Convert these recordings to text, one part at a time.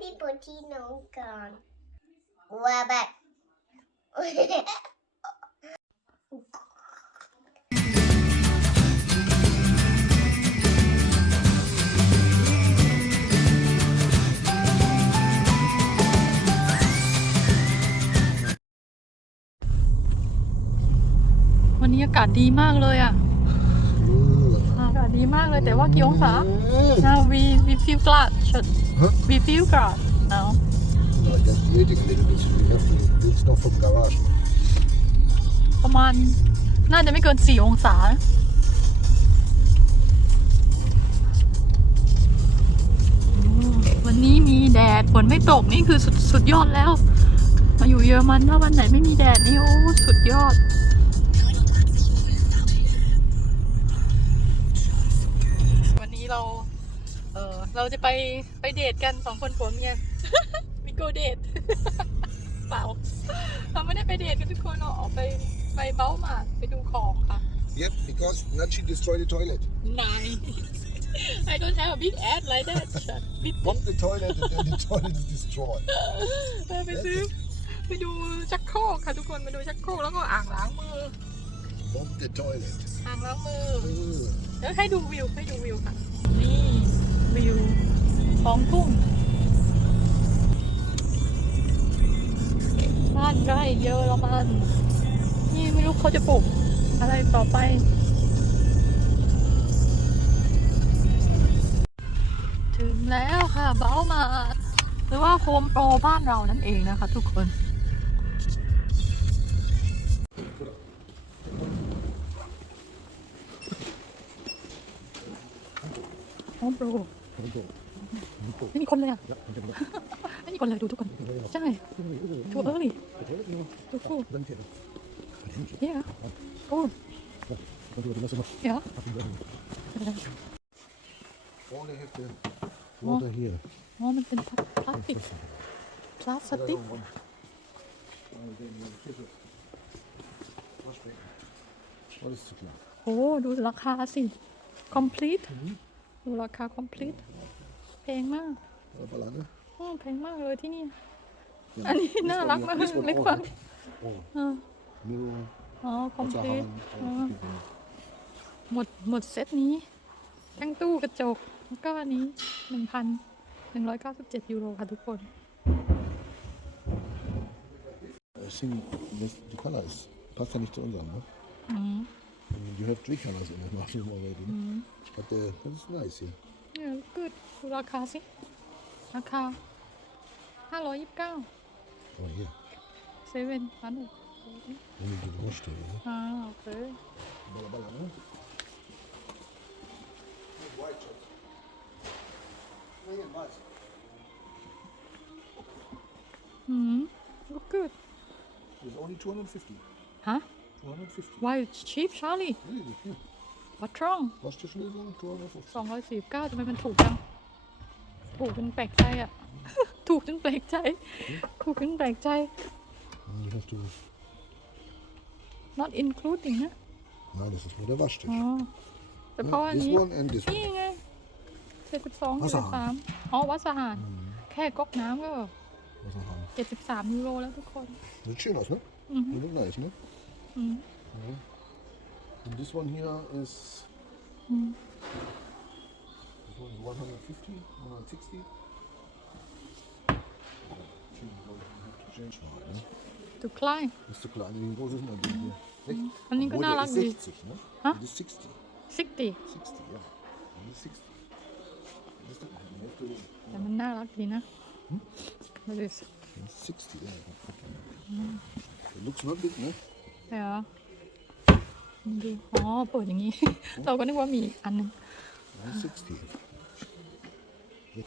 พี่ปูที่น้องก่อนว่าแบบวันนี้อากาศดีมากเลยอะ ดีมากเลยแต่ว่ากี่องศา now we we feel glad Huh? we feel glad now No, it gets waiting a little bit. so We have to. It's not from garage. ประมาณน่าจะไม่เกินสี่องศาวันนี้มีแดดฝนไม่ตกนี่คือสุดสุดยอดแล้ว มาอยู่เยอรมันถ้าวันไหนไม่มีแดดนี่โอ้สุดยอด เออเราจะไปไปเดทกันสองคนผัวเมียวิโกเดทเปล่าเราไม่ได้ไปเดทกันทุกคนเราออกไปไปเบ้าหมากไปดูของค่ะ Yep, because Nancy destroyed the toilet. Nine I don't have a big ass like that Shut big Bomb the toilet and then the toilet is destroyed. เออไปซื้อไปดูชักโครกค่ะทุกคนไปดูชักโครกแล้วก็อ่างล้างมือ Bomb the toilet. อ่างล้างมือ Ugh. แล้วให้ดูวิวให้ดูวิวค่ะ นี่ วิวท้องทุ่งบ้านไร่เยอรมัน นี่ไม่รู้เขาจะปลูกอะไรต่อไปถึงแล้วค่ะเบ้ามา หรือว่าโฮมโปรบ้านเรานั่นเองนะคะทุกคนโฮมโปร ไม่มีคนเลยอะไม่มีคนเลยดูทุกคนใช่ทูเออร์ลี่ทูฟูเย้โอ้เย้ Oh, they have the water here. อ๋อมันเป็นพลาสติกพลาสติก What is the plan? โอ้ดูราคาสิ complete ดูราคา complete แพงมาก Uh, Balane? อืมแพงมากเลยที่นี่ อันนี้น่ารักมาก This one เล็ก all, ฟัง huh? Oh, เออ mirror, อ๋อ complete Wasserhahn. อ๋อ Oh, okay. หมดหมดเซตนี้ ทั้งตู้กระจกแล้วก็อันนี้หนึ่งพันหนึ่งร้อยเก้าสิบเจ็ดยูโรค่ะทุกคน I think this, the color is passt ja nicht zu unserem, ne? อืม You have three colors in the bathroom already. Ne? But uh, this is nice here. เนี่ยก็ดูราคาสิ ราคาห้าร้อยยี่สิบเก้า Oh, here. เซเว่นพัน Only the Baustelle, ne? อ่าโอเค Balla, balla, ne? White shot. Yeah, nice. อืม look good It's only 250. ฮะ 250. why it's cheap Charlie Really? Yeah. what wrong Waschtischlösung 250. สองร้อยสี่สิบเก้าทำไมมันถูกจังถูกจนแปลกใจอะถูกจนแปลกใจ ถูกจนแปลกใจ And you have to. not including นะ Nein, das ist nur der Waschtisch. อ๋อเฉพาะอัน This นี้ one and this นี่ one. ไงเจ็ดสิบสองวัเจ็ดดสะสาหารมอ๋อวัดสะหารแค่ก๊อกน้ำก็ Wasserhahn. เจ็ดสิบสามยูโรแล้วทุกคน Sieht schön aus, ne? Mhm. Die look nice, ne? อืม And this one here is. Mhm. This one is 150, 160. Change mal, ne? ถูกคล้าย Ist zu klein. Wie groß ist denn der hier? Sech- Und die Obwohl, der Kanala ist die- 60, ne? Ha? Das ist 60. ซิกตี้ 60, ja. Das ist 60. Das ist doch eine Hälfte. แต่มันน่ารักดีนะดูดิ Das ist 60, ja. It looks not big, ne? เดี๋ยวดูอ๋อเปิดอย่างนี้ เราก็นึกว่ามีอีกอันหนึง Das ist 60.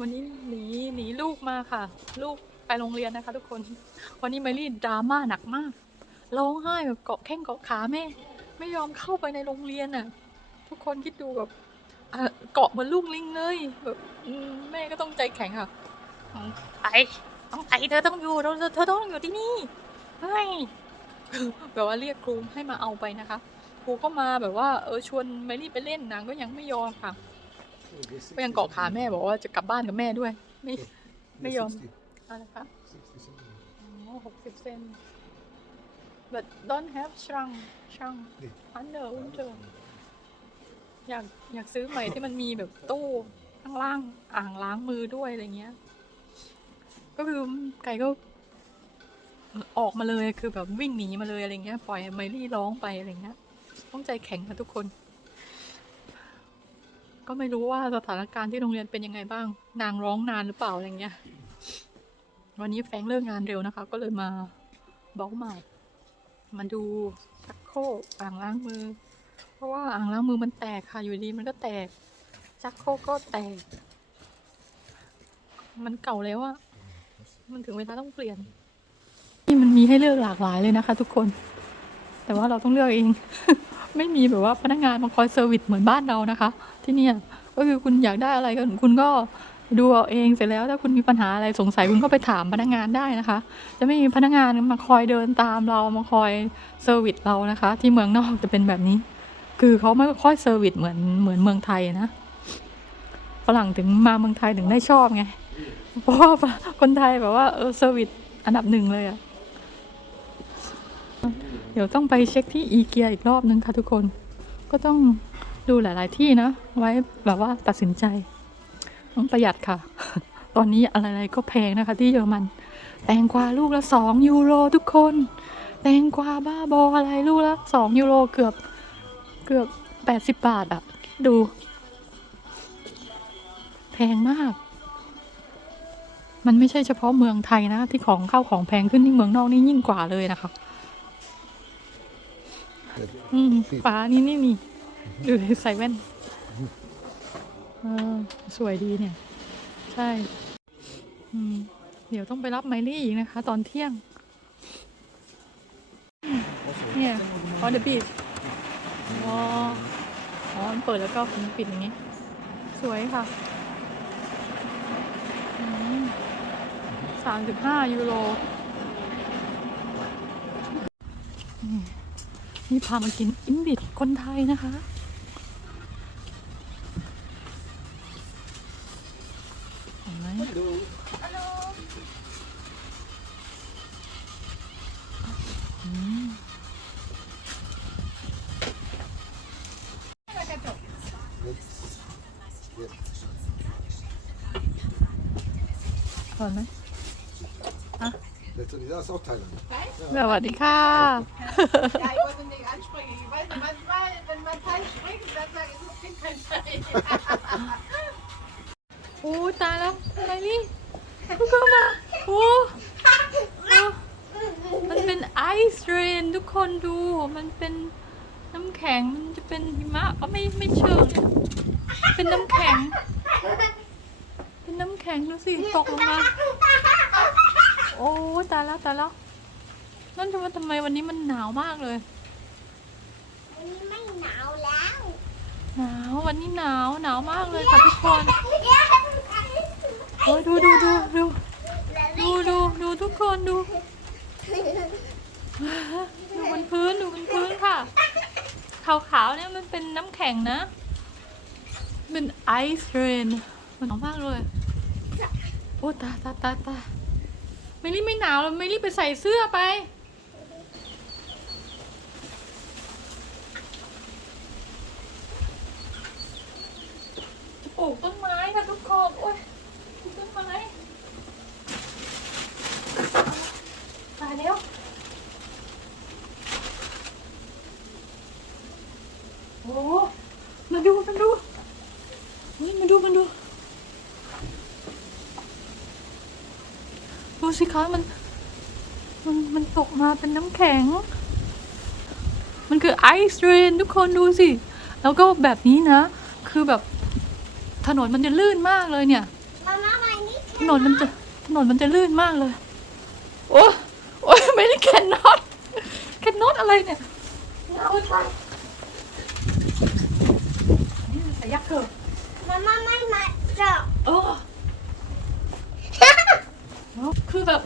วันนี้หนีหนีลูกมาค่ะ ลูกไปโรงเรียนนะคะ ทุกคน วันนี้เมลี่ดราม่าหนักมากร้องไห้แบบเกาะแข้งเกาะขาแม่ ไม่ยอมเข้าไปในโรงเรียนน่ะ ทุกคนคิดดูแบบอะเกาะเหมือนลูกลิงเลยแบบอืมแม่ก็ต้องใจแข็งค่ะอืมไปต้องไปเธอต้องอยู่เธอเธอต้องอยู่ที่นี่ไม่ แบบว่าเรียกครูให้มาเอาไปนะคะ ครูก็มาแบบว่าเออชวนเมลี่ไปเล่นนางก็ยังไม่ยอมค่ะ ก็ยังเกาะขาแม่บอกว่าจะกลับบ้านกับแม่ด้วย ไม่ไม่ยอม 60, อะไรคะ60 cents. อ๋อหกสิบเซน but don't have shrunk shrunk นี่ under winter อยากอยากซื้อใหม่ที่มันมีแบบตู้ข้างล่างอ่างล้างมือด้วยอะไรเงี้ย ก็คือไก่ก็ ออกมาเลยคือแบบวิ่งหนีมาเลยอะไรเงี้ยปล่อยไมลี่ร้องไปอะไรเงี้ยต้องใจแข็งกันทุกคน ก็ไม่รู้ว่าสถานการณ์ที่โรงเรียนเป็นยังไงบ้าง นางร้องนานหรือเปล่าอะไรเงี้ย วันนี้แฟงเลิกงานเร็วนะคะ ก็เลยมาบล็อกใหม่มาดูชักโครกอ่างล้างมือ เพราะว่าอ่างล้างมือมันแตกค่ะ อยู่ดีมันก็แตก ชักโครกก็แตก มันเก่าแล้วอะมันถึงเวลาต้องเปลี่ยน นี่มันมีให้เลือกหลากหลายเลยนะคะ ทุกคน แต่ว่าเราต้องเลือกเอง ไม่มีแบบว่าพนักงานมาคอยเซอร์วิสเหมือนบ้านเรานะคะ ที่นี่ก็คือคุณอยากได้อะไรก็คุณก็ดูเอาเองเสร็จแล้วถ้าคุณมีปัญหาอะไรสงสัยคุณก็ไปถามพนักงานได้นะคะ จะไม่มีพนักงานมาคอยเดินตามเรามาคอยเซอร์วิสเรานะคะ ที่เมืองนอกจะเป็นแบบนี้ คือเขาไม่ค่อยเซอร์วิสเหมือนเหมือนเมืองไทยนะฝรั่งถึงมาเมืองไทยถึงได้ชอบไงเพราะว่าคนไทยแบบว่าเออเซอร์วิสอันดับหนึ่งเลยอะ เดี๋ยวต้องไปเช็คที่อีเกียอีกรอบนึงค่ะทุกคน ก็ต้องดูหลาย ๆ ที่นะ ไว้แบบว่าตัดสินใจต้องประหยัดค่ะ ตอนนี้อะไรๆก็แพงนะคะ ที่เยอรมัน แตงกวาลูกละสองยูโรทุกคน แตงกวาบ้าบออะไรลูกละสองยูโรเกือบเกือบแปดสิบบาทอะดู แพงมาก มันไม่ใช่เฉพาะเมืองไทยนะ ที่ของเข้าของแพงขึ้นที่เมืองนอกนี่ยิ่งกว่าเลยนะคะ อืมฟ้านี่นี่นี่ดูใส่แว่นเออสวยดีเนี่ย ใช่อืมเดี๋ยวต้องไปรับไมลี่อีกนะคะ ตอนเที่ยง เนี่ยออเดบีดอ๋อมันเปิดแล้วก็มันปิดอย่างงี้ สวยค่ะสามสิบห้ายูโร นี่พามากินอิมบิดคนไทยนะคะ เห็นไหมก่อนไหม Letztendlich, das ist auch Thailand. สวัสดีค่ะ Ja, ich wollte nicht ansprechen. Ich weiß nicht, manchmal, wenn man falsch spricht, dann sage ich, es gibt kein Schein. โอ้ตายแล้วไมลี่ทุกคนมาโอ้โอ้มันเป็นไอซ์เรนทุกคนดู มันเป็นน้ำแข็ง มันจะเป็นหิมะก็ไม่ไม่เชิงเนี่ยเป็นน้ำแข็ง เป็นน้ำแข็งดูสิตกลงมา โอ้ตายแล้วตายแล้ว นั่นทำไมทำไมวันนี้มันหนาวมากเลย วันนี้ไม่หนาวแล้ว หนาววันนี้หนาวหนาวมากเลยค่ะทุกคนโอ้ยดูดูดูดูดูดูดูทุกคนดู ดูบนพื้นดูบนพื้นค่ะ ขาวๆเนี่ยมันเป็นน้ำแข็งนะ เป็นไอซ์เรนมันหนาวมากเลย โอ้ตายตายตายตาย ไม่รีบไม่หนาวแล้วไม่รีบไปใส่เสื้อไป ปลูกต้นไม้ค่ะทุกคนโอ้ยปลูกต้นไม้ตายแล้ว โอ้มาดูมาดูเฮ้ยมาดูมาดู ดู สิคะมันมันมันตกมาเป็นน้ำแข็ง มันคือไอซ์เรนทุกคนดูสิ แล้วก็แบบนี้นะ คือแบบถนนมันจะลื่นมากเลยเนี่ยมาม่ามานี่ถนนมันจะถนนมันจะลื่นมากเลย โอ้โอ้ยไม่ได้แคนนอตแคนนอตอะไรเนี่ยเอาไปนี่มันสายักเถอะมาม่าไม่มาเจาะเออ คือแบบ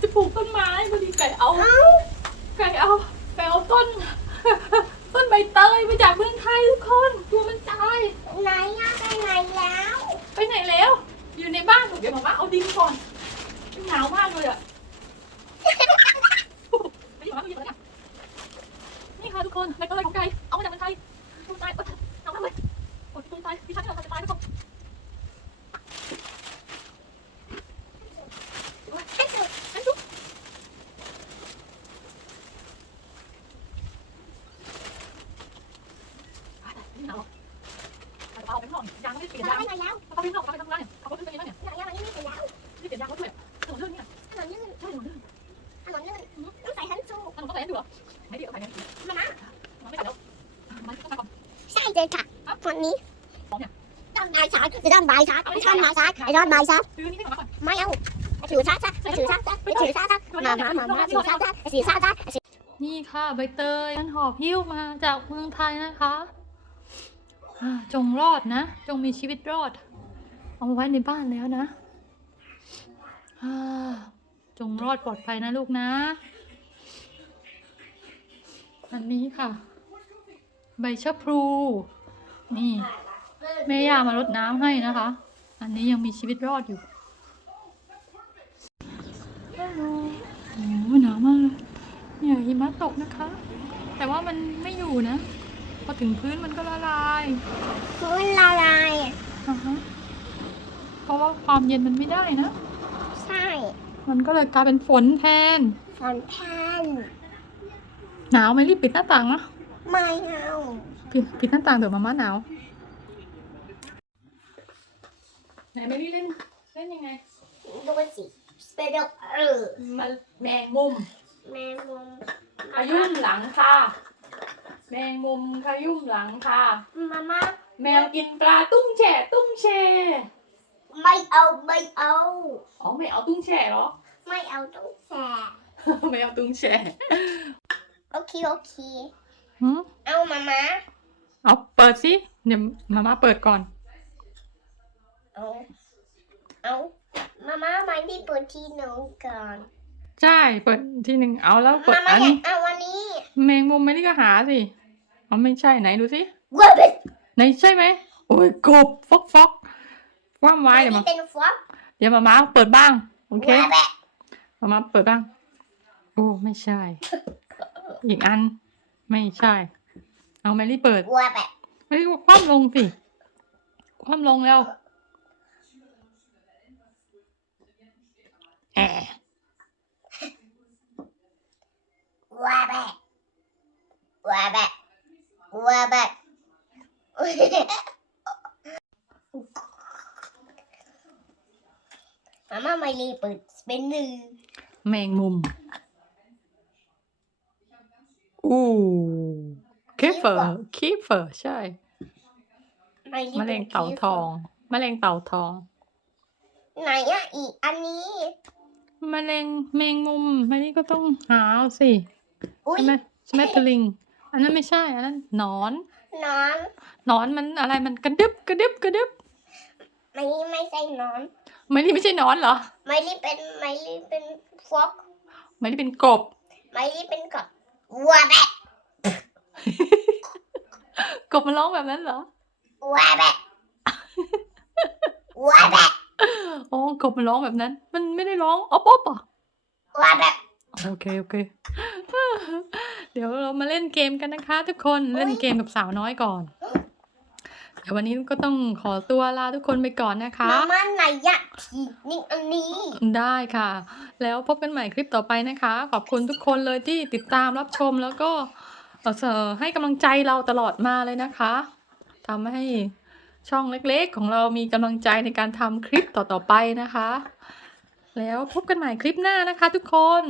จะปลูกต้นไม้พอดีไก่เอาเอ้าไก่เอาไปเอาต้น ต้นใบเตยมาจากเมืองไทยทุกคนตัวมันตายไหนอะไปไหนแล้ว ไปไหนแล้ว อยู่ในบ้านหนูเดี๋ยวบอกว่าเอาดินก่อนหนาวมากเลยอะไม่ได้บอกว่าไม่ได้บอกว่านี่ค่ะทุกคนใบเตยของไก่เอามาจากเมืองไทยตุ้ตายเอ้ยเอามาเลยโอ้ยตุ้ตายดิฉันกำลังจะตายทุกคนโอ๊ยฉันจุฉันจุอะไม่เอา เอาเอาไปข้างนอกยางไม่ได้เปลี่ยนางมายไปแล้วเอาไปข้างนอกเอาไปทำงานเนี่ยเอาไปเป็นยังไงเนี่ยยางวันนี้ไม่ไปแล้วไม่เปลี่ยนยางรถด้วยถนนลื่นเนี่ยถนนลื่นใช่ถนนลื่นถนนลื่นต้องใส่ทันชูถนนต้องใส่ให้ดูเหรอไม่ดีเอาใส่ให้ดูมานะมันไม่ใส่แล้วมันต้องใส่ก่อนใช่เลยค่ะวันนี้ต้องบายสายจะต้องบายสายไม่ต้องบายสายไอ้ต้องบายสายซื้อนี่ให้ก่อนไม่เอาถือซาซะถือซาซะถือซาซะมามามามาถือซาซะถือซาซะนี่ค่ะใบเตยมันหอบหิ้วมาจากเมืองไทยนะคะอ่า จงรอดนะ จงมีชีวิตรอด เอามาไว้ในบ้านแล้วนะจงรอดปลอดภัยนะลูกนะ อันนี้ค่ะ ใบชะพลู นี่แม่ย่ามารดน้ำให้นะคะ อันนี้ยังมีชีวิตรอดอยู่โอ้โหหนาวมากเลยเนี่ยหิมะตกนะคะ แต่ว่ามันไม่อยู่นะ อถึงพื้นมันก็ละลายมันละลายอ่าฮะเพราะว่าความเย็นมันไม่ได้นะ ใช่มันก็เลยกลายเป็นฝนแทน ฝนแทนหนาวไหมรีบปิดหน้าต่างนะไม่เอาปิดปิดหน้าต่างเดี๋ยวมาม่าหนาวไหนไม่รีเล่นเล่นยังไงดูสิสเปโดเออมันแมงมุมแม่มุมขยุ่มหลังค่ะ แมงมุมขยุ่มหลังค่ะ มาม่าแมวกินปลาตุ้งแช่ตุ้งแช่ไม่เอาไม่เอา อ๋อไม่เอาตุ้งแช่เหรอ ไม่เอาต้องแสไม่เอาตุ้งแช่โอเคโอเคหืมเอามาม่าเอาเปิดสิเดี๋ยวมาม่าเปิดก่อน เอาเอามาม่าไม่ได้เปิดที่หนูก่อนใช่เปิดทีหนึ่งเอาแล้วเปิดมาม่าอันอยากเอาวันนี้ แมงมุมไม่ได้ก็หาสิ เอาไม่ใช่ไหนดูสิเว้ยเป็นไหนใช่ไหมโอ้ยกบฟอกฟอกว่ามไว้เดี๋ยวมา เป็นฟอก เดี๋ยวมาม่าเปิดบ้าง โอเคว้าแบะมาม่าเปิดบ้าง โอ้ไม่ใช่ อีกอันไม่ใช่ เอาแมรี่เปิดว้าแบะไม่ได้คว่ำลงสิคว่ำลงแล้วแอะว้าแบะ ว้าแบะว้าแบะมาม่าไม่รีเปิดเป็นหนึ่งแมงมุมอู้คีเฟอร์คีเฟอร์ใช่ไม่รีมะเร็งเต่าทองมะเร็งเต่าทอง ไหนอะอีกอันนี้มะเร็งแมงมุมไม่นี่ก็ต้องหาเอาสิอุ้ยใช่ไหมใช่ไหมทลิง อันนั้นไม่ใช่อันนั้นหนอนนอนหนอนมันอะไรมันกระดึบกระดึบกระดึบไม่ไม่ใช่นอน ไม่นี่ไม่ใช่หนอนเหรอไม่รีเป็นไม่รีเป็นฟอกไม่ได้เป็นกบ ไม่รีเป็นกบวัวแบะกบมันร้องแบบนั้นเหรอวัวแบะวัวแบะอ๋อกบมันร้องแบบนั้น มันไม่ได้ร้องอ๊อบอ๊อบอะวัวแบะโอเคโอเคเดี๋ยวเรามาเล่นเกมกันนะคะ ทุกคนเล่นเกมกับสาวน้อยก่อน เดี๋ยววันนี้ก็ต้องขอตัวลาทุกคนไปก่อนนะคะ มาม่าไหนอะทีนี่อันนี้ได้ค่ะ แล้วพบกันใหม่คลิปต่อไปนะคะ ขอบคุณทุกคนเลยที่ติดตามรับชมแล้วก็เอ่อให้กำลังใจเราตลอดมาเลยนะคะทำให้ช่องเล็กๆ ของเรามีกำลังใจในการทำคลิปต่อๆไปนะคะ แล้วพบกันใหม่คลิปหน้านะคะ ทุกคน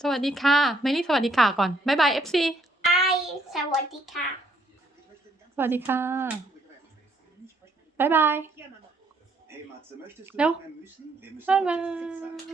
สวัสดีค่ะไม่นี่สวัสดีค่ะก่อนบ๊ายบาย FC ไอสวัสดีค่ะ สวัสดีค่ะบ๊ายบาย Hey Matze, möchtest du Ja. noch ein Müsli? Wir müssen Bye heute fit sein. bye